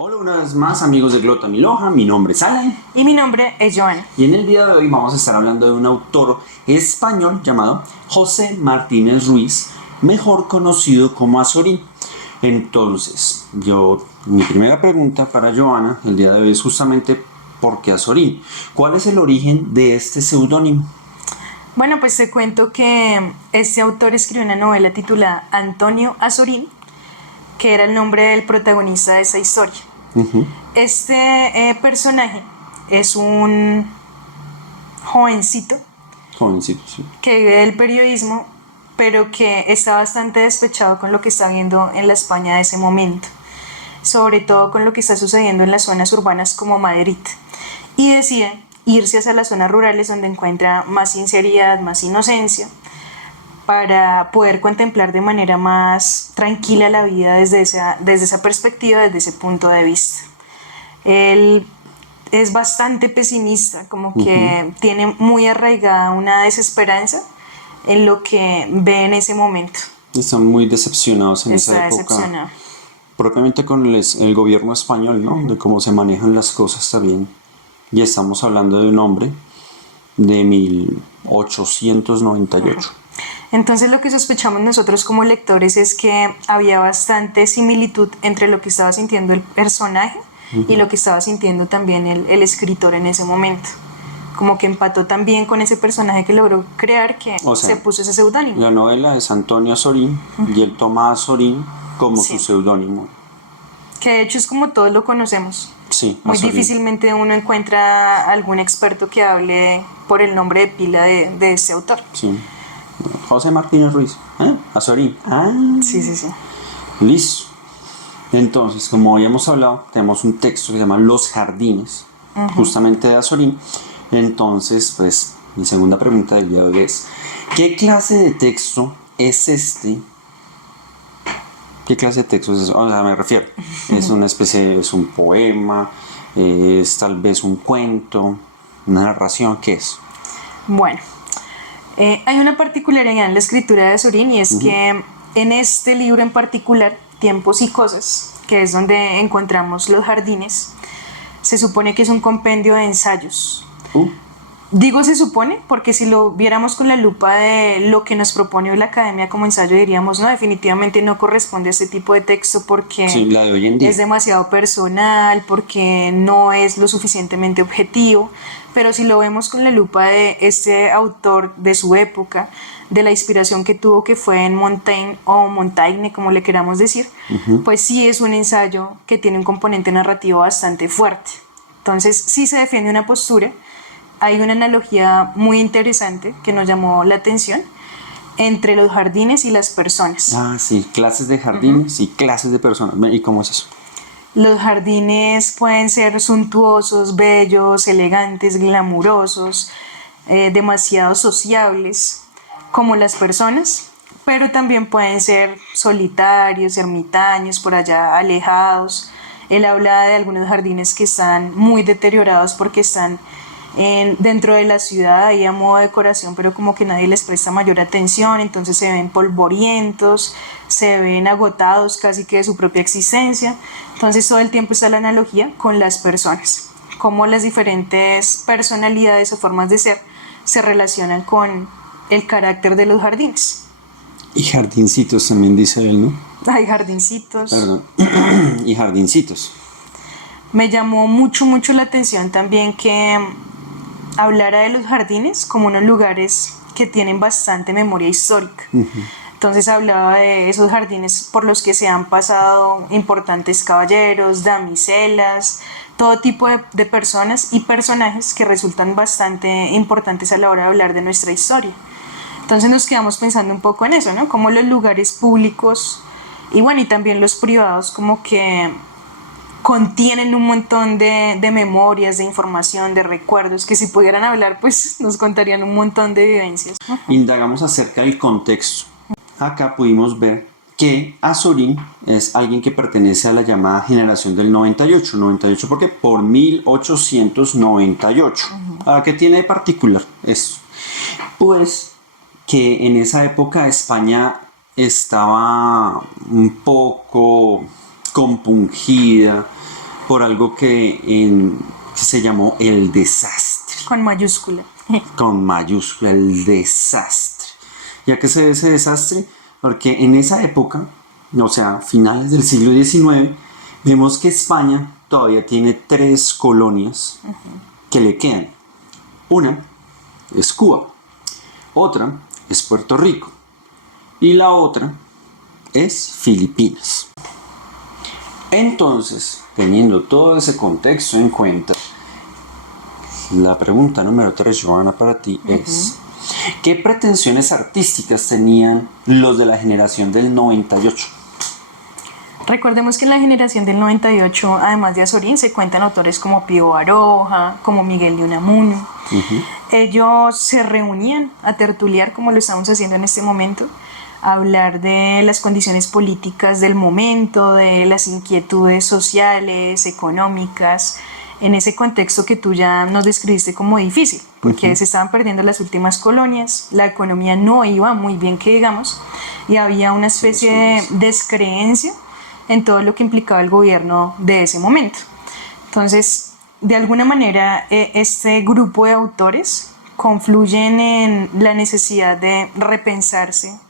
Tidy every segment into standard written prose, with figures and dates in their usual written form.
Hola una vez más amigos de Glota Miloja, mi nombre es Alan Y mi nombre es Joana. y en el día de hoy vamos a estar hablando de un autor español llamado José Martínez Ruiz, mejor conocido como Azorín. Entonces, mi primera pregunta para Joana el día de hoy es justamente ¿por qué Azorín? ¿Cuál es el origen de este seudónimo? Bueno, pues te cuento que este autor escribió una novela titulada Antonio Azorín, que era el nombre del protagonista de esa historia. Este personaje es un jovencito Jovencito, sí. que vive del periodismo, pero que está bastante despechado con lo que está viendo en la España de ese momento, sobre todo con lo que está sucediendo en las zonas urbanas como Madrid, y decide irse hacia las zonas rurales donde encuentra más sinceridad, más inocencia, para poder contemplar de manera más tranquila la vida desde esa perspectiva, desde ese punto de vista. Él es bastante pesimista, como que tiene muy arraigada una desesperanza en lo que ve en ese momento. Están muy decepcionados en esa Está época, decepcionado. propiamente con el gobierno español, ¿no? De cómo se manejan las cosas también. Y estamos hablando de un hombre de 1898. Entonces lo que sospechamos nosotros como lectores es que había bastante similitud entre lo que estaba sintiendo el personaje y lo que estaba sintiendo también el escritor en ese momento. Como que empató también con ese personaje que logró crear, que O sea, se puso ese seudónimo. La novela es Antonio Azorín y él toma a Azorín como Sí. su seudónimo. Que de hecho es como todos lo conocemos. Sí, Muy Azorín. difícilmente uno encuentra algún experto que hable por el nombre de pila de ese autor. Sí. José Martínez Ruiz. Azorín. Sí, sí, sí. Listo. Entonces, como habíamos hablado, tenemos un texto que se llama Los Jardines, justamente de Azorín. Entonces, pues, mi segunda pregunta del día de hoy es: ¿qué clase de texto es este? ¿Qué clase de texto es eso? O sea, me refiero, es una especie, es un poema, es tal vez un cuento, una narración, ¿qué es? Bueno, hay una particularidad en la escritura de Azorín, y es que en este libro en particular, Tiempos y Cosas, que es donde encontramos Los Jardines, se supone que es un compendio de ensayos. Digo se supone porque si lo viéramos con la lupa de lo que nos propone la academia como ensayo, diríamos no, definitivamente no corresponde a este tipo de texto porque Sí, la de hoy en día. es demasiado personal, porque no es lo suficientemente objetivo. Pero si lo vemos con la lupa de este autor de su época, de la inspiración que tuvo, que fue en Montaigne o Montaigne, como le queramos decir, pues sí es un ensayo que tiene un componente narrativo bastante fuerte. Entonces sí se defiende una postura. Hay una analogía muy interesante que nos llamó la atención entre los jardines y las personas. Ah, sí, clases de jardines y clases de personas. ¿Y cómo es eso? Los jardines pueden ser suntuosos, bellos, elegantes, glamurosos, demasiado sociables, como las personas, pero también pueden ser solitarios, ermitaños, por allá alejados. Él habla de algunos jardines que están muy deteriorados porque están dentro de la ciudad y a modo de decoración, pero como que nadie les presta mayor atención, entonces se ven polvorientos, se ven agotados casi que de su propia existencia. Entonces todo el tiempo está la analogía con las personas, cómo las diferentes personalidades o formas de ser se relacionan con el carácter de los jardines. Y jardincitos también dice él, ¿no? Hay jardincitos. Perdón. Y jardincitos. Me llamó mucho la atención también que hablara de los jardines como unos lugares que tienen bastante memoria histórica. Entonces hablaba de esos jardines por los que se han pasado importantes caballeros, damiselas, todo tipo de personas y personajes que resultan bastante importantes a la hora de hablar de nuestra historia. Entonces nos quedamos pensando un poco en eso, ¿no? Como los lugares públicos y bueno, y también los privados como que contienen un montón de memorias, de información, de recuerdos, que si pudieran hablar, pues nos contarían un montón de vivencias. Indagamos acerca del contexto. Acá pudimos ver que Azorín es alguien que pertenece a la llamada generación del 98. 98 ¿por qué? Por 1898. Ahora, ¿qué tiene de particular esto? Pues que en esa época España estaba un poco compungida, por algo que se llamó el desastre, Con mayúscula. con mayúscula, el desastre. ¿Y a qué se debe ese desastre? Porque en esa época, o sea, finales del siglo XIX, vemos que España todavía tiene 3 colonias que le quedan. Una es Cuba, otra es Puerto Rico y la otra es Filipinas. Entonces, teniendo todo ese contexto en cuenta, la pregunta número 3, Joana, para ti es: ¿qué pretensiones artísticas tenían los de la generación del 98? Recordemos que en la generación del 98, además de Azorín, se cuentan autores como Pío Baroja, como Miguel de Unamuno. Ellos se reunían a tertuliar, como lo estamos haciendo en este momento, a hablar de las condiciones políticas del momento, de las inquietudes sociales, económicas, en ese contexto que tú ya nos describiste como difícil, porque se estaban perdiendo las últimas colonias, la economía no iba muy bien, que digamos, y había una especie de descreencia en todo lo que implicaba el gobierno de ese momento. Entonces, de alguna manera, este grupo de autores confluyen en la necesidad de repensarse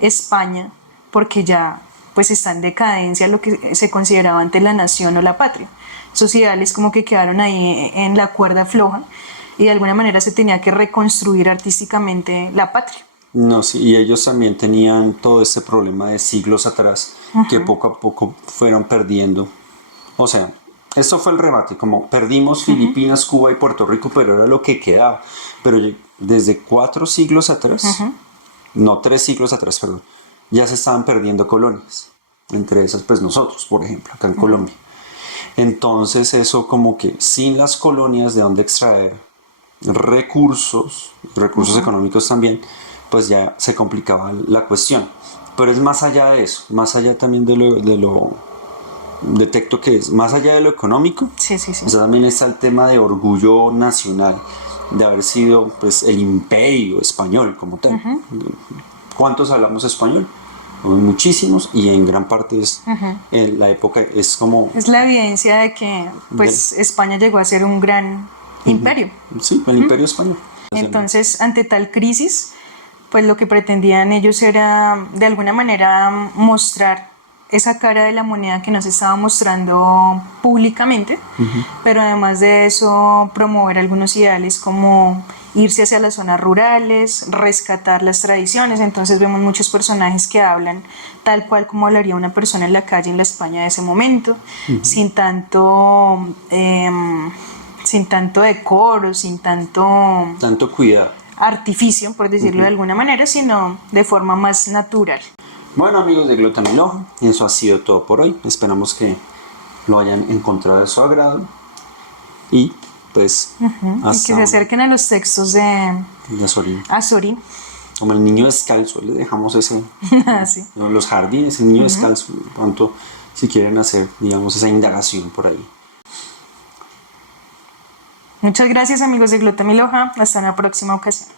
España, porque ya pues está en decadencia lo que se consideraba antes la nación o la patria. Esos ideales como que quedaron ahí en la cuerda floja y de alguna manera se tenía que reconstruir artísticamente la patria. No, sí, y ellos también tenían todo ese problema de siglos atrás que poco a poco fueron perdiendo. O sea, esto fue el rebate, como perdimos Filipinas, Cuba y Puerto Rico, pero era lo que quedaba. Pero desde 4 siglos atrás, no 3 siglos atrás, perdón, ya se estaban perdiendo colonias. Entre esas, pues nosotros, por ejemplo, acá en Colombia. Entonces eso como que sin las colonias de donde extraer recursos económicos también, pues ya se complicaba la cuestión. Pero es más allá de eso, más allá también de lo detecto que es, más allá de lo económico, Sí. o sea, también está el tema de orgullo nacional, de haber sido pues el imperio español como tal. ¿Cuántos hablamos español? Muchísimos, y en gran parte es la época es como... Es la evidencia de que pues España llegó a ser un gran imperio. Sí, el imperio español. Entonces, ante tal crisis, pues lo que pretendían ellos era de alguna manera mostrar esa cara de la moneda que no se estaba mostrando públicamente, pero además de eso promover algunos ideales como irse hacia las zonas rurales, rescatar las tradiciones. Entonces vemos muchos personajes que hablan tal cual como hablaría una persona en la calle en la España de ese momento, sin tanto decoro, sin tanto cuidado, artificio, por decirlo de alguna manera, sino de forma más natural. Bueno, amigos de Glota Miloj, eso ha sido todo por hoy. Esperamos que lo hayan encontrado de su agrado y pues Y que se acerquen a los textos de Azorín. Como el niño descalzo, les dejamos ese Sí. los jardines, el niño descalzo, pronto si quieren hacer, digamos, esa indagación por ahí. Muchas gracias, amigos de Glota Miloj. Hasta una próxima ocasión.